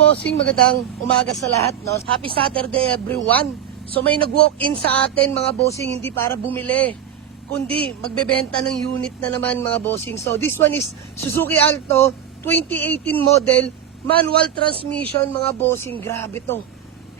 bossing, magandang umaga sa lahat, no? Happy Saturday everyone. So may nag-walk-in sa atin mga bossing, hindi para bumili, kundi magbebenta ng unit na naman mga bossing. So this one is Suzuki Alto 2018 model, manual transmission mga bossing. Grabe to,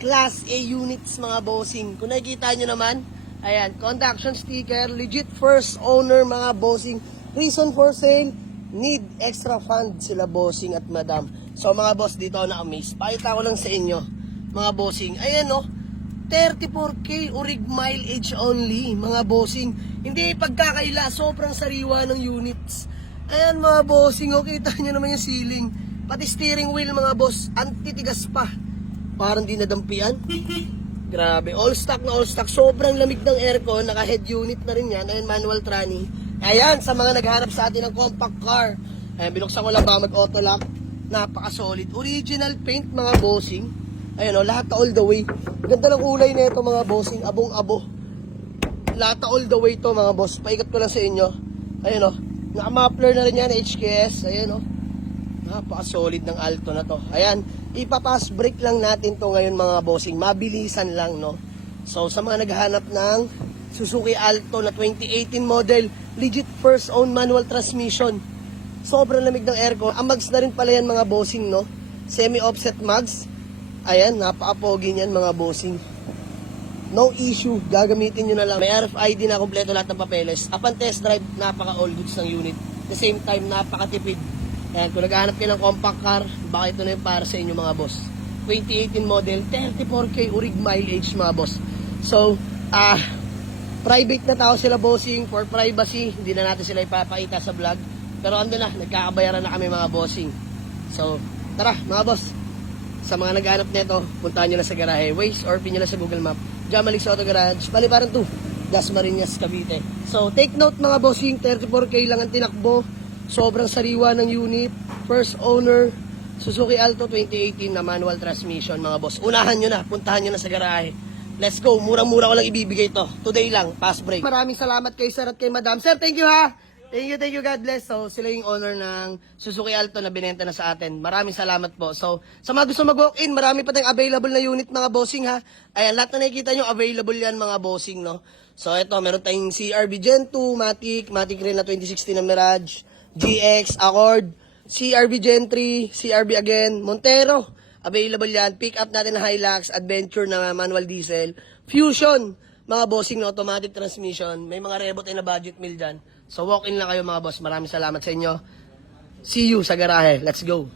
Class A units mga bossing. Kung nakikita nyo naman, ayan, conduction sticker, legit first owner mga bossing. Reason for sale, need extra fund sila bossing at madam. So mga boss, dito ako na-amaze. Pakita ko lang sa inyo mga bossing. Ayan o, 34K orig mileage only mga bossing. Hindi pagkakaila, sobrang sariwa ng units. Ayan mga bossing, o kita nyo naman yung ceiling. Pati steering wheel mga boss, antitigas pa. Parang di nadampian. Grabe, all stock na all stock. Sobrang lamig ng aircon, naka head unit na rin yan. Ayan, manual tranny. Ayan, sa mga naghanap sa atin ng compact car. Ayan, binuksan ko lang ba mag-auto lock. Napaka-solid. Original paint mga bossing. Ayan o, lahat all the way. Ganda ng kulay na ito mga bossing. Abong-abo. Lahat all the way to mga boss. Paikot ko lang sa inyo. Ayan o, naka-muffler na rin yan, HKS. Ayan o. Napaka-solid ng Alto na to. Ayan, ipapass break lang natin to ngayon mga bossing. Mabilisan lang, no? So, sa mga naghahanap ng Suzuki Alto na 2018 model, legit first own manual transmission. Sobrang lamig ng aircon. Ang mags na rin pala yan mga bossing, no? Semi-offset mags. Ayan, napaka-pogi niyan mga bossing. No issue, gagamitin nyo na lang. May RFID na kompleto lahat ng papeles. Upon test drive, napaka-all goods ng unit. At the same time, napaka-tipid. Ayan, kung naghahanap kayo ng compact car, baka ito na yung para sa inyo mga boss. 2018 model, 34K orig mileage mga boss. So, private na tao sila bossing for privacy. Hindi na natin sila ipapakita sa vlog. Pero ando na, nagkakabayaran na kami mga bossing. So, tara mga boss. Sa mga naghahanap nito, puntahan nyo na sa garahe. Waze or pin nyo na sa Google Map. Jamalik sa Auto Garage, Paliparan 2, Dasmariñas, Cavite. So, take note mga bossing, 34K lang ang tinakbo. Sobrang sariwa ng unit. First owner, Suzuki Alto 2018 na manual transmission mga boss. Unahan nyo na, puntahan nyo na sa garahe. Let's go, murang-mura ko lang ibibigay to. Today lang, pass break. Maraming salamat kay sir at kay madam. Sir, thank you ha. Thank you, God bless. So, sila yung owner ng Suzuki Alto na binenta na sa atin. Maraming salamat po. So, sa mga gusto mag-walk-in, marami pa tayong available na unit mga bossing ha. Ayan, lahat na nakikita nyo, available yan mga bossing, no? So, ito, meron tayong CRV Gen 2, Matic Rail na 2016 na Mirage, GX, Accord, CRV Gen 3, CRV again, Montero. Available yan. Pick up natin na Hilux, Adventure na manual diesel, Fusion, mga bossing na automatic transmission. May mga Revo tayo na budget meal dyan. So walk in lang kayo mga boss. Maraming salamat sa inyo. See you sa garahe. Let's go.